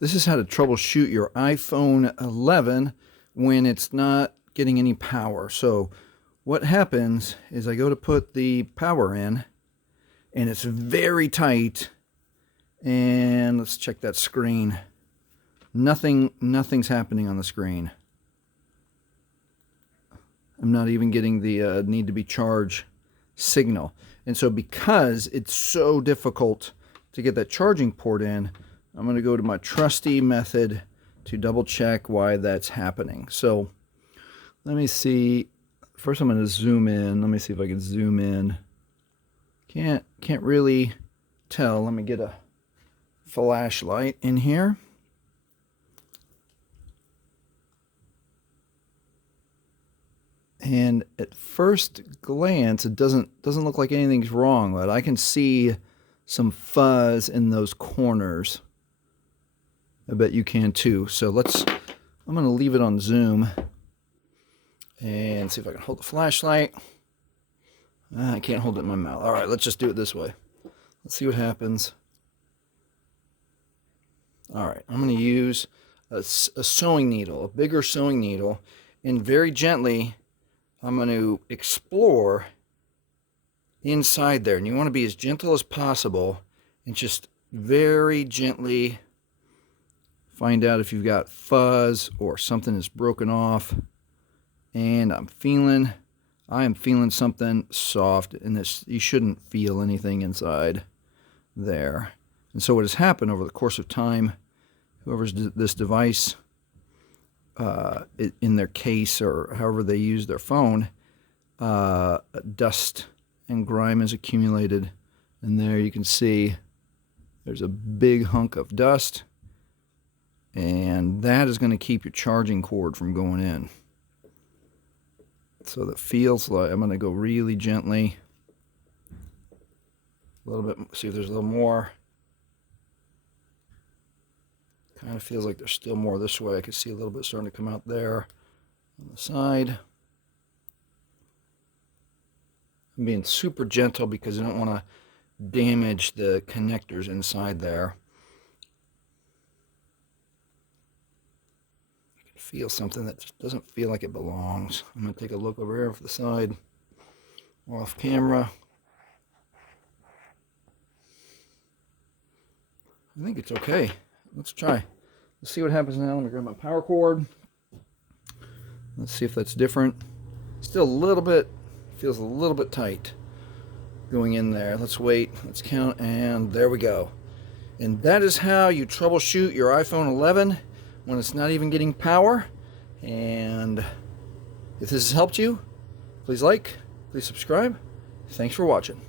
This is how to troubleshoot your iPhone 11 when it's not getting any power. So what happens is I go to put the power in and it's very tight, and let's check that screen. Nothing's happening on the screen. I'm not even getting the need to be charged signal. And so because it's so difficult to get that charging port in, I'm going to go to my trusty method to double check why that's happening. So let me see. First I'm going to zoom in. Let me see if I can zoom in. Can't really tell. Let me get a flashlight in here. And at first glance, it doesn't look like anything's wrong, but I can see some fuzz in those corners. I bet you can too. So I'm going to leave it on zoom and see if I can hold the flashlight. I can't hold it in my mouth. All right, let's just do it this way. Let's see what happens. All right, I'm going to use a sewing needle, a bigger sewing needle, and very gently I'm going to explore inside there. And you want to be as gentle as possible and just very gently find out if you've got fuzz or something is broken off. And I am feeling something soft, and this, you shouldn't feel anything inside there. And so what has happened over the course of time, whoever's this device in their case or however they use their phone, dust and grime has accumulated. And there you can see there's a big hunk of dust, and that is going to keep your charging cord from going in. So that feels like, I'm going to go really gently, a little bit, see if there's a little more. Kind of feels like there's still more this way. I can see a little bit starting to come out there on the side. I'm being super gentle because I don't want to damage the connectors inside there. I can feel something that just doesn't feel like it belongs. I'm going to take a look over here for the side, off camera. I think it's okay. Let's try. Let's see what happens now. Let me grab my power cord. Let's see if that's different. Still a little bit, feels a little bit tight going in there. Let's wait. Let's count, and there we go. And that is how you troubleshoot your iPhone 11 when it's not even getting power. And if this has helped you, please like, please subscribe. Thanks for watching.